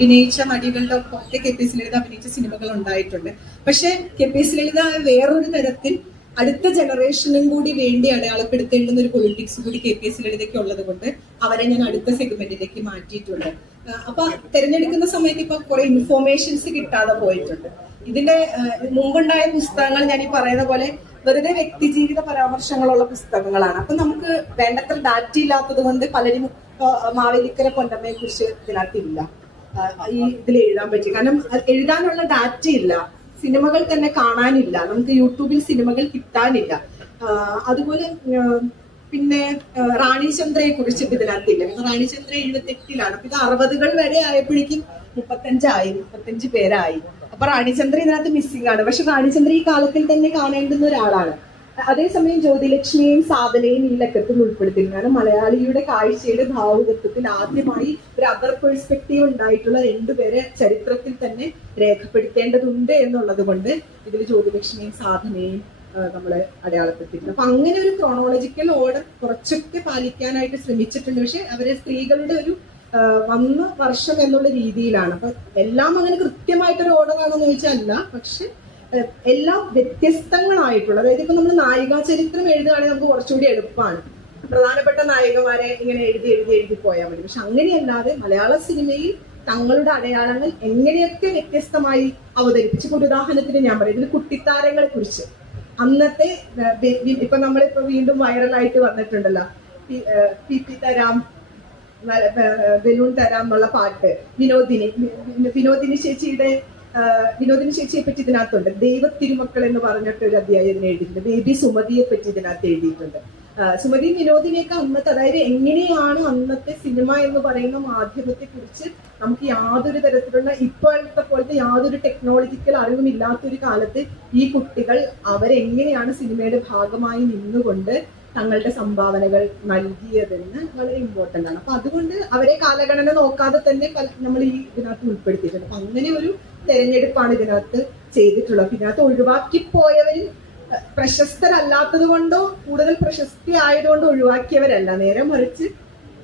അഭിനയിച്ച നടികളുടെ ഒപ്പത്തെ KPS ലളിത അഭിനയിച്ച സിനിമകൾ ഉണ്ടായിട്ടുണ്ട്. പക്ഷെ KPS ലളിത വേറൊരു തരത്തിൽ അടുത്ത ജനറേഷനും കൂടി വേണ്ടി അടയാളപ്പെടുത്തേണ്ടുന്ന ഒരു പൊളിറ്റിക്സ് കൂടി KPS ലളിതയ്ക്ക് ഉള്ളത് കൊണ്ട് അവരെ ഞാൻ അടുത്ത സെഗ്മെന്റിലേക്ക് മാറ്റിയിട്ടുണ്ട്. അപ്പൊ തിരഞ്ഞെടുക്കുന്ന സമയത്ത് ഇപ്പൊ കുറെ ഇൻഫോർമേഷൻസ് കിട്ടാതെ പോയിട്ടുണ്ട്. ഇതിന്റെ മുമ്പുണ്ടായ പുസ്തകങ്ങൾ ഞാൻ ഈ പറയുന്ന പോലെ വെറുതെ വ്യക്തിജീവിത പരാമർശങ്ങളുള്ള പുസ്തകങ്ങളാണ്. അപ്പൊ നമുക്ക് വേണ്ടത്ര ഡാറ്റ ഇല്ലാത്തത് കൊണ്ട് പലരും മാവേലിക്കര പൊന്നമ്മയെ കുറിച്ച് ഇതിനകത്തില്ല, ഈ ഇതിൽ എഴുതാൻ പറ്റും. കാരണം എഴുതാനുള്ള ഡാറ്റ ഇല്ല, സിനിമകൾ തന്നെ കാണാനില്ല, നമുക്ക് യൂട്യൂബിൽ സിനിമകൾ കിട്ടാനില്ല. അതുപോലെ പിന്നെ റാണിചന്ദ്രയെ കുറിച്ചിട്ട് ഇതിനകത്തില്ല. റാണിചന്ദ്ര 78-ലാണ്. അപ്പൊ ഇത് 60-കൾ വരെ ആയപ്പോഴേക്കും 35 പേരായി. അപ്പൊ റാണിചന്ദ്ര ഇതിനകത്ത് മിസ്സിംഗ് ആണ്. പക്ഷെ റാണിചന്ദ്ര ഈ കാലത്തിൽ തന്നെ കാണേണ്ടുന്ന ഒരാളാണ്. അതേസമയം ജ്യോതിലക്ഷ്മിയെയും സാധനയും ഈ ലക്കത്തിൽ ഉൾപ്പെടുത്തിയിരുന്നാണ് മലയാളിയുടെ കാഴ്ചയുടെ ഭാവുകത്വത്തിൽ ആദ്യമായി ഒരു അതർ പെർസ്പെക്റ്റീവ് ഉണ്ടായിട്ടുള്ള 2 പേരെ ചരിത്രത്തിൽ തന്നെ രേഖപ്പെടുത്തേണ്ടതുണ്ട് എന്നുള്ളത് കൊണ്ട് ഇതിൽ ജ്യോതിലക്ഷ്മിയും സാധനയും നമ്മളെ അടയാളപ്പെടുത്തിയിട്ടുണ്ട്. അപ്പൊ അങ്ങനെ ഒരു ക്രോണോളജിക്കൽ ഓർഡർ കുറച്ചൊക്കെ പാലിക്കാനായിട്ട് ശ്രമിച്ചിട്ടുണ്ട്. പക്ഷെ അവരെ സ്ത്രീകളുടെ ഒരു വന്ന വർഷം എന്നുള്ള രീതിയിലാണ്. അപ്പൊ എല്ലാം അങ്ങനെ കൃത്യമായിട്ടൊരു ഓർഡർ ആണെന്ന് ചോദിച്ചാൽ അല്ല, പക്ഷെ എല്ലാം വ്യത്യസ്തങ്ങളായിട്ടുള്ള, അതായത് ഇപ്പൊ നമ്മൾ നായികാ ചരിത്രം എഴുതുകയാണെങ്കിൽ നമുക്ക് കുറച്ചുകൂടി എളുപ്പമാണ്. പ്രധാനപ്പെട്ട നായികമാരെ ഇങ്ങനെ എഴുതി പോയാൽ മതി. പക്ഷെ അങ്ങനെയല്ലാതെ മലയാള സിനിമയിൽ തങ്ങളുടെ അടയാളങ്ങൾ എങ്ങനെയൊക്കെ വ്യത്യസ്തമായി അവതരിപ്പിച്ചു. ഒരു ഉദാഹരണത്തിന് ഞാൻ പറയാം, ഇതിന് കുട്ടിത്താരങ്ങളെ കുറിച്ച് അന്നത്തെ ഇപ്പൊ നമ്മളിപ്പോ വീണ്ടും വൈറലായിട്ട് വന്നിട്ടുണ്ടല്ലോ, പി തരാം, ബലൂൺ തരാം എന്നുള്ള പാട്ട്. വിനോദിനി ചേച്ചിയെ പറ്റി ഇതിനകത്തുണ്ട്. ദൈവ തിരുമക്കൾ എന്ന് പറഞ്ഞിട്ട് ഒരു അധ്യായം ഇതിന് എഴുതിയിട്ടുണ്ട്. ബേബി സുമതിയെ പറ്റി ഇതിനകത്ത് എഴുതിയിട്ടുണ്ട്. സുമതി വിനോദിനെയൊക്കെ അന്നത്തെ, അതായത് എങ്ങനെയാണ് അന്നത്തെ സിനിമ എന്ന് പറയുന്ന മാധ്യമത്തെ കുറിച്ച് നമുക്ക് യാതൊരു തരത്തിലുള്ള ഇപ്പോഴത്തെ പോലത്തെ യാതൊരു ടെക്നോളജിക്കൽ അറിവും ഇല്ലാത്തൊരു കാലത്ത് ഈ കുട്ടികൾ അവരെങ്ങനെയാണ് സിനിമയുടെ ഭാഗമായി നിന്നുകൊണ്ട് തങ്ങളുടെ സംഭാവനകൾ നൽകിയതെന്ന് വളരെ ഇമ്പോർട്ടന്റ് ആണ്. അപ്പൊ അതുകൊണ്ട് അവരെ കാലഗണന നോക്കാതെ തന്നെ നമ്മൾ ഈ ഇതിനകത്ത് ഉൾപ്പെടുത്തിയിട്ടുണ്ട്. അപ്പൊ അങ്ങനെ ഒരു തെരഞ്ഞെടുപ്പാണ് ഇതിനകത്ത് ചെയ്തിട്ടുള്ളത്. ഇതിനകത്ത് ഒഴിവാക്കിപ്പോയവരും പ്രശസ്തരല്ലാത്തത് കൊണ്ടോ കൂടുതൽ പ്രശസ്തി ആയതുകൊണ്ടോ ഒഴിവാക്കിയവരല്ല, നേരെ മറിച്ച്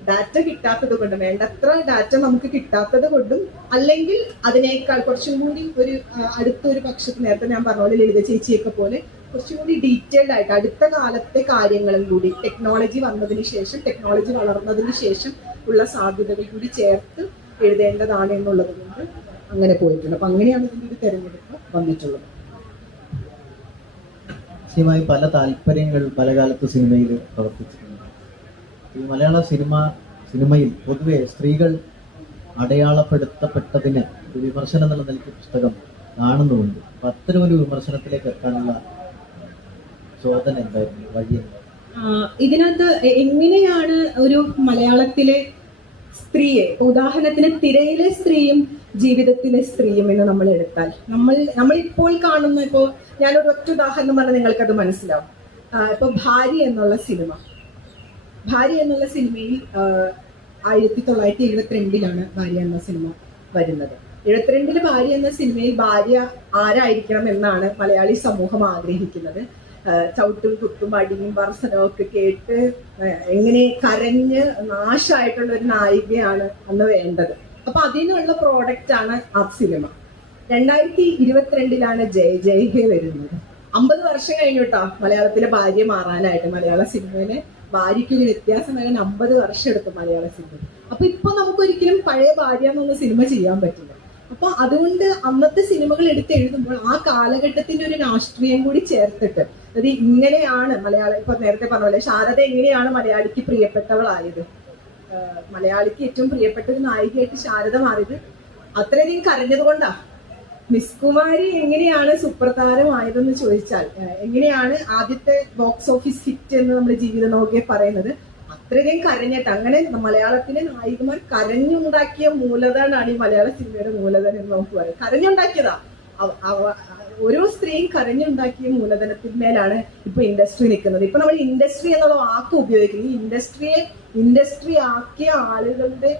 ഡാറ്റ കിട്ടാത്തത് കൊണ്ടും, വേണ്ടത്ര ഡാറ്റ നമുക്ക് കിട്ടാത്തത് കൊണ്ടും, അല്ലെങ്കിൽ അതിനേക്കാൾ കുറച്ചും കൂടി ഒരു അടുത്തൊരു പക്ഷത്ത് നേരത്തെ ഞാൻ പറഞ്ഞ പോലെ ലളിത ചേച്ചിയൊക്കെ പോലെ കുറച്ചും കൂടി ഡീറ്റെയിൽഡ് ആയിട്ട് അടുത്ത കാലത്തെ കാര്യങ്ങളും കൂടി ടെക്നോളജി വന്നതിന് ശേഷം, ടെക്നോളജി വളർന്നതിന് ശേഷം ഉള്ള സാധ്യതകൾ കൂടി ചേർത്ത് എഴുതേണ്ടതാണ് എന്നുള്ളത് കൊണ്ട് അങ്ങനെ പോയിട്ടുണ്ട്. അപ്പൊ അങ്ങനെയാണ് ഇതിന്റെ ഒരു തെരഞ്ഞെടുപ്പ് വന്നിട്ടുള്ളത്. നിശ്ചയമായി പല താല്പര്യങ്ങൾ പല കാലത്ത് സിനിമയിൽ പ്രവർത്തിച്ചിട്ടുണ്ട്. ഈ മലയാള സിനിമയിൽ പൊതുവെ സ്ത്രീകൾ അടയാളപ്പെടുത്തപ്പെട്ടതിന് ഒരു വിമർശനം എന്നുള്ള നിലയ്ക്ക് പുസ്തകം കാണുന്നുമുണ്ട്. അപ്പൊ അത്തരം ഒരു വിമർശനത്തിലേക്ക് എത്താനുള്ള ചോദന എന്തായിരുന്നു, വഴി? ഇതിനകത്ത് എങ്ങനെയാണ് ഒരു മലയാളത്തിലെ സ്ത്രീയെ, ഉദാഹരണത്തിന് തിരയിലെ സ്ത്രീയും ജീവിതത്തിലെ സ്ത്രീയും എന്ന് നമ്മൾ എടുത്താൽ, നമ്മളിപ്പോൾ കാണുന്ന, ഇപ്പോ ഞാനൊരു ഒറ്റ ഉദാഹരണം പറഞ്ഞാൽ നിങ്ങൾക്കത് മനസ്സിലാവും. ഇപ്പൊ ഭാര്യ എന്നുള്ള സിനിമയിൽ 1972-ലാണ് ഭാര്യ എന്ന സിനിമ വരുന്നത്. 72-ൽ ഭാര്യ എന്ന സിനിമയിൽ ഭാര്യ ആരായിരിക്കണം എന്നാണ് മലയാളി സമൂഹം ആഗ്രഹിക്കുന്നത്. ചവിട്ടും കുത്തും അടിയും വർഷനവും ഒക്കെ കേട്ട് എങ്ങനെ കരഞ്ഞ് നാശമായിട്ടുള്ള ഒരു നായികയാണ് അന്ന് വേണ്ടത്. അപ്പൊ അതിനുള്ള പ്രോഡക്റ്റ് ആണ് ആ സിനിമ. 2022-ലാണ് ജയ ജയ ഹേ വരുന്നത്. 50 വർഷം കഴിഞ്ഞിട്ടാ മലയാളത്തിലെ ഭാര്യ മാറാനായിട്ട്. മലയാള സിനിമയിലെ ഭാര്യയ്ക്കൊരു വ്യത്യാസം വരാൻ 50 വർഷം എടുത്തു മലയാള സിനിമ. അപ്പൊ ഇപ്പൊ നമുക്കൊരിക്കലും പഴയ ഭാര്യ എന്നുള്ള സിനിമ ചെയ്യാൻ പറ്റില്ല. അപ്പൊ അതുകൊണ്ട് അന്നത്തെ സിനിമകൾ എഴുതുമ്പോൾ ആ കാലഘട്ടത്തിന്റെ ഒരു രാഷ്ട്രീയം കൂടി ചേർത്തിട്ട്, അത് ഇങ്ങനെയാണ് മലയാളം, ഇപ്പൊ നേരത്തെ പറഞ്ഞ പോലെ ശാരദ എങ്ങനെയാണ് മലയാളിക്ക് പ്രിയപ്പെട്ടവളായത്, മലയാളിക്ക് ഏറ്റവും പ്രിയപ്പെട്ട ഒരു നായികയായിട്ട് ശാരദ മാറിയത് അത്രയധികം കരഞ്ഞത് കൊണ്ടാ. മിസ് കുമാരി എങ്ങനെയാണ് സുപ്രധാനമായതെന്ന് ചോദിച്ചാൽ, എങ്ങനെയാണ് ആദ്യത്തെ ബോക്സ് ഓഫീസ് ഹിറ്റ് എന്ന് നമ്മൾ ജീവിത നോക്കിയെ പറയുന്നത്, അത്രയധികം കരഞ്ഞിട്ട്. അങ്ങനെ മലയാളത്തിലെ നായികമാർ കരഞ്ഞുണ്ടാക്കിയ മൂലധനാണ് ഈ മലയാള സിനിമയുടെ മൂലധനം എന്ന് നമുക്ക് പറയാം. കരഞ്ഞുണ്ടാക്കിയതാ, ഓരോ സ്ത്രീയും കരഞ്ഞുണ്ടാക്കിയ മൂലധനത്തിന്മേലാണ് ഇപ്പൊ ഇൻഡസ്ട്രി നിൽക്കുന്നത്. ഇപ്പൊ നമ്മൾ ഇൻഡസ്ട്രി എന്നുള്ള വാക്ക് ഉപയോഗിക്കുന്നത്, ഇൻഡസ്ട്രി ആക്കിയ ആളുകളുടെ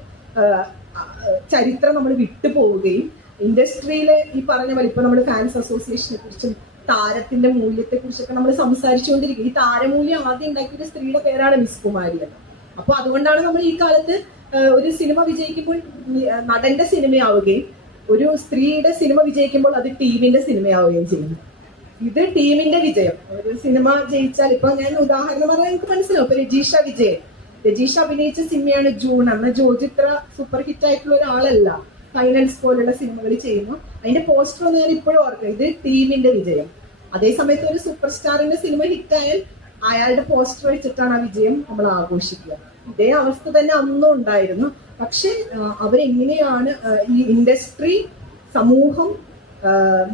ചരിത്രം നമ്മൾ വിട്ടുപോവുകയും, ഇൻഡസ്ട്രിയിലെ ഈ പറഞ്ഞ പോലെ ഇപ്പൊ നമ്മൾ ഫാൻസ് അസോസിയേഷനെ കുറിച്ചും താരത്തിന്റെ മൂല്യത്തെ കുറിച്ചൊക്കെ നമ്മൾ സംസാരിച്ചുകൊണ്ടിരിക്കും. ഈ താരമൂല്യം ആദ്യം ഉണ്ടാക്കിയ സ്ത്രീയുടെ പേരാണ് മിസ് കുമാരി എന്ന്. അപ്പൊ അതുകൊണ്ടാണ് നമ്മൾ ഈ കാലത്ത് ഒരു സിനിമ വിജയിക്കുമ്പോൾ നടന്റെ സിനിമയാവുകയും ഒരു സ്ത്രീയുടെ സിനിമ വിജയിക്കുമ്പോൾ അത് ടീമിന്റെ സിനിമയാവുകയും ചെയ്യുന്നു. ഇത് ടീമിന്റെ വിജയം. ഒരു സിനിമ ജയിച്ചാൽ, ഇപ്പൊ ഞാൻ ഉദാഹരണം പറഞ്ഞാൽ എനിക്ക് മനസ്സിലാവും. ഇപ്പൊ രജീഷ അഭിനയിച്ച സിനിമയാണ് ജൂൺ. അന്ന് ജോജി ഇത്ര സൂപ്പർ ഹിറ്റ് ആയിട്ടുള്ള ഒരാളല്ല. ഫൈനൽസ് പോലുള്ള സിനിമകൾ ചെയ്യുന്നു. അതിന്റെ പോസ്റ്റർ ഒന്ന് ഞാൻ ഇപ്പോഴും ഓർക്കാം. ഇത് ടീമിന്റെ വിജയം. അതേസമയത്ത് ഒരു സൂപ്പർ സ്റ്റാറിന്റെ സിനിമ ഹിറ്റായാൽ അയാളുടെ പോസ്റ്റർ വെച്ചിട്ടാണ് ആ വിജയം നമ്മൾ ആഘോഷിക്കുക. ഇതേ അവസ്ഥ തന്നെ അന്നും ഉണ്ടായിരുന്നു. പക്ഷെ അവരെങ്ങനെയാണ് ഈ ഇൻഡസ്ട്രി, സമൂഹം,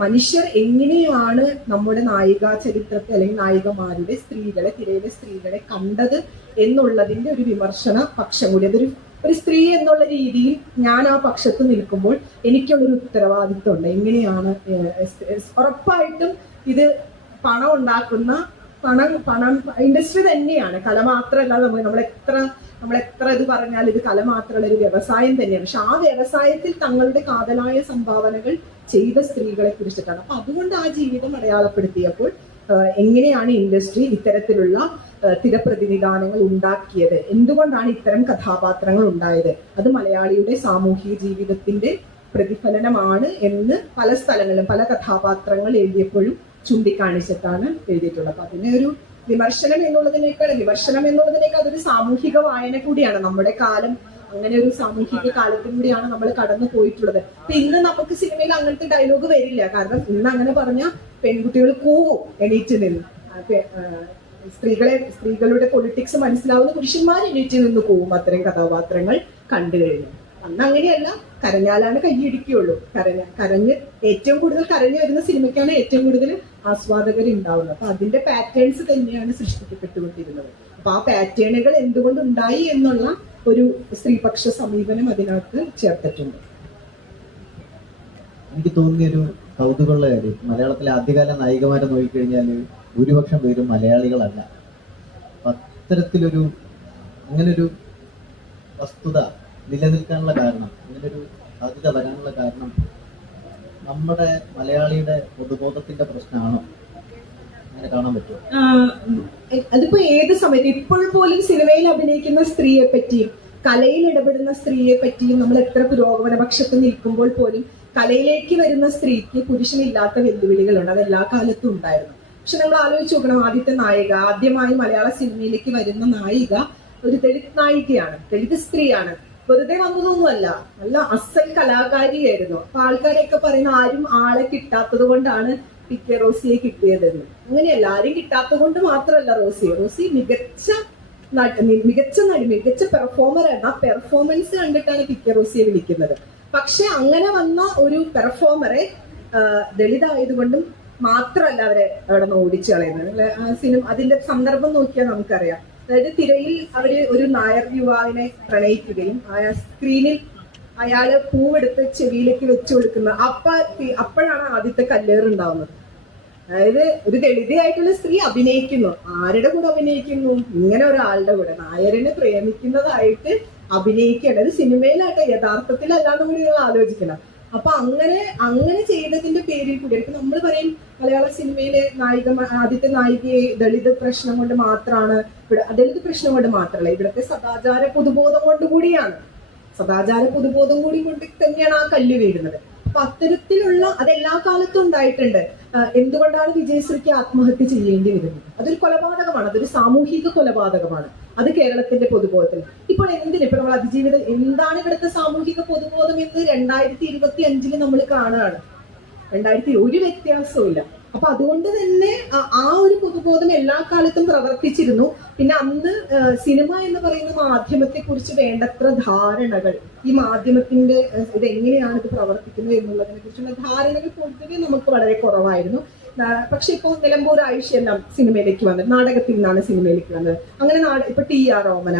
മനുഷ്യർ എങ്ങനെയാണ് നമ്മുടെ നായിക ചരിത്രത്തെ അല്ലെങ്കിൽ നായികമാരുടെ സ്ത്രീകളെ, തിരയിലെ സ്ത്രീകളെ കണ്ടത് എന്നുള്ളതിന്റെ ഒരു വിമർശന പക്ഷം കൂടി. ഒരു സ്ത്രീ എന്നുള്ള രീതിയിൽ ഞാൻ ആ പക്ഷത്ത് നിൽക്കുമ്പോൾ എനിക്കുള്ളൊരു ഉത്തരവാദിത്വം ഉണ്ട്. എങ്ങനെയാണ് ഉറപ്പായിട്ടും ഇത് പണം ഉണ്ടാക്കുന്ന പണം ഇൻഡസ്ട്രി തന്നെയാണ്, കല മാത്രമല്ല. നമ്മളെത്ര ഇത് പറഞ്ഞാൽ ഇത് കല മാത്രമുള്ള ഒരു വ്യവസായം തന്നെയാണ്. പക്ഷെ ആ വ്യവസായത്തിൽ തങ്ങളുടെ കാതലായ സംഭാവനകൾ ചെയ്ത സ്ത്രീകളെ കുറിച്ചിട്ടാണ്. അപ്പൊ അതുകൊണ്ട് ആ ജീവിതം അടയാളപ്പെടുത്തിയപ്പോൾ എങ്ങനെയാണ് ഇൻഡസ്ട്രി ഇത്തരത്തിലുള്ള തിരപ്രതിനിധാനങ്ങൾ ഉണ്ടാക്കിയത്, എന്തുകൊണ്ടാണ് ഇത്തരം കഥാപാത്രങ്ങൾ ഉണ്ടായത്, അത് മലയാളിയുടെ സാമൂഹിക ജീവിതത്തിന്റെ പ്രതിഫലനമാണ് എന്ന് പല സ്ഥലങ്ങളിലും പല കഥാപാത്രങ്ങൾ എഴുതിയപ്പോഴും ചൂണ്ടിക്കാണിച്ചിട്ടാണ് എഴുതിയിട്ടുള്ളത്. അപ്പൊ അതിനെ ഒരു വിമർശനം എന്നുള്ളതിനേക്കാൾ അതൊരു സാമൂഹിക വായന കൂടിയാണ്. നമ്മുടെ കാലം അങ്ങനെ ഒരു സാമൂഹിക കാലത്തും കൂടിയാണ് നമ്മൾ കടന്നു പോയിട്ടുള്ളത്. അപ്പൊ ഇന്ന് നമുക്ക് സിനിമയിൽ അങ്ങനത്തെ ഡയലോഗ് വരില്ല. കാരണം ഇന്ന് അങ്ങനെ പറഞ്ഞ പെൺകുട്ടികൾ കൂവും എണീറ്റ് നിന്ന്. സ്ത്രീകളുടെ പൊളിറ്റിക്സ് മനസ്സിലാവുന്ന പുരുഷന്മാർ എണീറ്റ് നിന്ന് കൂവും അത്തരം കഥാപാത്രങ്ങൾ കണ്ടു കഴിഞ്ഞു. അന്ന് അങ്ങനെയല്ല, കരഞ്ഞാലാണ് കൈയിടിക്കുകയുള്ളൂ. കരഞ്ഞ് ഏറ്റവും കൂടുതൽ കരഞ്ഞു വരുന്ന സിനിമയ്ക്കാണ് ഏറ്റവും കൂടുതൽ ആസ്വാദകർ ഉണ്ടാവുന്നത്. അപ്പൊ അതിന്റെ പാറ്റേൺസ് തന്നെയാണ് സൃഷ്ടിക്കപ്പെട്ടുകൊണ്ടിരുന്നത്. അപ്പൊ ആ പാറ്റേണുകൾ എന്തുകൊണ്ടുണ്ടായി എന്നുള്ള ഒരു സ്ത്രീപക്ഷ സമീപനം അതിനകത്ത് ചേർത്തിട്ടുണ്ട്. എനിക്ക് തോന്നിയൊരു കൗതുകമുള്ള കാര്യം, മലയാളത്തിലെ ആദ്യകാല നായികമാരെ നോക്കിക്കഴിഞ്ഞാൽ ഭൂരിപക്ഷം പേരും മലയാളികളല്ല. അത്തരത്തിലൊരു അങ്ങനൊരു വസ്തുത നിലനിൽക്കാനുള്ള കാരണം, അങ്ങനൊരു സാധ്യത വരാനുള്ള കാരണം നമ്മുടെ മലയാളിയുടെ പൊതുബോധത്തിന്റെ പ്രശ്നമാണോ? അങ്ങനെ കാണാൻ പറ്റുമോ? അതിപ്പോ ഏത് സമയത്ത്, ഇപ്പോൾ പോലും സിനിമയിൽ അഭിനയിക്കുന്ന സ്ത്രീയെ പറ്റിയും കലയിൽ ഇടപെടുന്ന സ്ത്രീയെ പറ്റിയും നമ്മൾ എത്ര പുരോഗമന പക്ഷത്ത് നിൽക്കുമ്പോൾ പോലും കലയിലേക്ക് വരുന്ന സ്ത്രീക്ക് പുരുഷനില്ലാത്ത വെല്ലുവിളികളുണ്ട്. അത് എല്ലാ കാലത്തും ഉണ്ടായിരുന്നു. പക്ഷെ നമ്മൾ ആലോചിച്ച് നോക്കണം, ആദ്യമായി മലയാള സിനിമയിലേക്ക് വരുന്ന നായിക ഒരു ദളിത് നായികയാണ്, ദളിത് സ്ത്രീയാണ്. വെറുതെ വന്നതൊന്നുമല്ല, നല്ല അസൽ കലാകാരിയായിരുന്നു. അപ്പൊ ആൾക്കാരൊക്കെ പറയുന്ന ആരും ആളെ കിട്ടാത്തത് കൊണ്ടാണ് PK റോസിയെ കിട്ടിയതെന്ന്. അങ്ങനെയല്ല, ആരും കിട്ടാത്തത് കൊണ്ട് മാത്രമല്ല റോസി മികച്ച നടി, മികച്ച പെർഫോമറാണ്. ആ പെർഫോമൻസ് കണ്ടിട്ടാണ് PK റോസിയെ വിളിക്കുന്നത്. പക്ഷെ അങ്ങനെ വന്ന ഒരു പെർഫോമറെ ദളിതായതുകൊണ്ടും മാത്രമല്ല അവരെ അവിടെ നിന്ന് ഓടിച്ചു കളയുന്നത്. ആ സിനിമ അതിന്റെ സന്ദർഭം നോക്കിയാൽ നമുക്കറിയാം. അതായത് തിരയിൽ അവര് ഒരു നായർ യുവാവിനെ പ്രണയിക്കുകയും സ്ക്രീനിൽ അയാള് പൂവെടുത്ത് ചെവിയിലേക്ക് വെച്ചു കൊടുക്കുന്ന അപ്പോഴാണ് ആദ്യത്തെ കല്ലേറുണ്ടാവുന്നത്. അതായത് ഒരു ദളിതയായിട്ടുള്ള സ്ത്രീ അഭിനയിക്കുന്നു. ആരുടെ കൂടെ അഭിനയിക്കുന്നു? ഇങ്ങനെ ഒരാളുടെ കൂടെ. നായരനെ പ്രേമിക്കുന്നതായിട്ട് അഭിനയിക്കേണ്ടത് സിനിമയിലാട്ടെ, യഥാർത്ഥത്തിലല്ലാണ്ട് കൂടി നിങ്ങൾ ആലോചിക്കണം. അപ്പൊ അങ്ങനെ ചെയ്തതിന്റെ പേരിൽ കൂടി ഇപ്പൊ നമ്മൾ പറയും മലയാള സിനിമയിലെ ആദ്യത്തെ നായികയെ ദളിത് പ്രശ്നം കൊണ്ട് മാത്രമാണ് ദളിത് പ്രശ്നം കൊണ്ട് മാത്രമല്ല, ഇവിടുത്തെ സദാചാര പൊതുബോധം കൊണ്ട് കൂടിയാണ്. സദാചാര പൊതുബോധം കൂടി കൊണ്ട് തന്നെയാണ് ആ കല്ല് വീഴുന്നത്. അപ്പൊ അത്തരത്തിലുള്ള അതെല്ലാ കാലത്തും ഉണ്ടായിട്ടുണ്ട്. എന്തുകൊണ്ടാണ് വിജയശ്രീക്ക് ആത്മഹത്യ ചെയ്യേണ്ടി വരുന്നത്? അതൊരു കൊലപാതകമാണ്, അതൊരു സാമൂഹിക കൊലപാതകമാണ്. അത് കേരളത്തിന്റെ പൊതുബോധത്തിൽ ഇപ്പോൾ ഇപ്പൊ നമ്മൾ അതിജീവിതം എന്താണ് ഇവിടുത്തെ സാമൂഹിക പൊതുബോധം എന്ന് 2025 നമ്മൾ കാണുകയാണ്. ഒരു വ്യത്യാസവും ഇല്ല. അപ്പൊ അതുകൊണ്ട് തന്നെ ആ ഒരു പൊതുബോധം എല്ലാ കാലത്തും പ്രവർത്തിച്ചിരുന്നു. പിന്നെ അന്ന് സിനിമ എന്ന് പറയുന്ന മാധ്യമത്തെ കുറിച്ച് വേണ്ടത്ര ധാരണകൾ, ഈ മാധ്യമത്തിന്റെ ഇതെങ്ങനെയാണ് ഇത് പ്രവർത്തിക്കുന്നത് എന്നുള്ളതിനെ കുറിച്ചുള്ള ധാരണകൾ പൊതുവെ നമുക്ക് വളരെ കുറവായിരുന്നു. പക്ഷെ ഇപ്പൊ നിലമ്പൂർ ആയിഷയെല്ലാം സിനിമയിലേക്ക് വന്നത്, നാടകത്തിൽ നിന്നാണ് സിനിമയിലേക്ക് വന്നത്. അങ്ങനെ ഇപ്പൊ TR റോമന,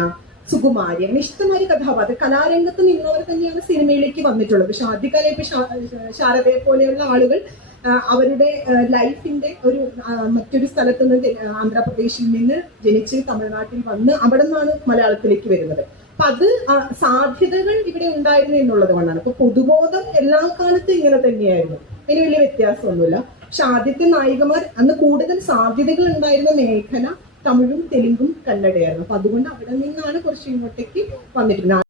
സുകുമാരി, അങ്ങനെ ഇഷ്ടംമാതിരി കഥാപാത്രം കലാരംഗത്ത് നിന്നവർ തന്നെയാണ് സിനിമയിലേക്ക് വന്നിട്ടുള്ളത്. പക്ഷെ ആദ്യകാലം ഇപ്പൊ ശാരദയെ പോലെയുള്ള ആളുകൾ അവരുടെ ലൈഫിന്റെ ഒരു മറ്റൊരു സ്ഥലത്ത് നിന്ന് ആന്ധ്രാപ്രദേശിൽ നിന്ന് ജനിച്ച് തമിഴ്നാട്ടിൽ വന്ന് അവിടെ നിന്നാണ് മലയാളത്തിലേക്ക് വരുന്നത്. അപ്പൊ അത് സാധ്യതകൾ ഇവിടെ ഉണ്ടായിരുന്നു എന്നുള്ളത് കൊണ്ടാണ്. അപ്പൊ പൊതുബോധം എല്ലാ കാലത്തും ഇങ്ങനെ തന്നെയായിരുന്നു, അതിന് വലിയ വ്യത്യാസമൊന്നുമില്ല. പക്ഷെ ആദ്യത്തെ നായികമാർ അന്ന് കൂടുതൽ സാധ്യതകൾ ഉണ്ടായിരുന്ന മേഖല തമിഴും തെലുങ്കും കന്നഡയായിരുന്നു. അപ്പൊ അതുകൊണ്ട് അവിടെ നിന്നാണ് കുറച്ച് ഇങ്ങോട്ടേക്ക് വന്നിട്ടുണ്ട്.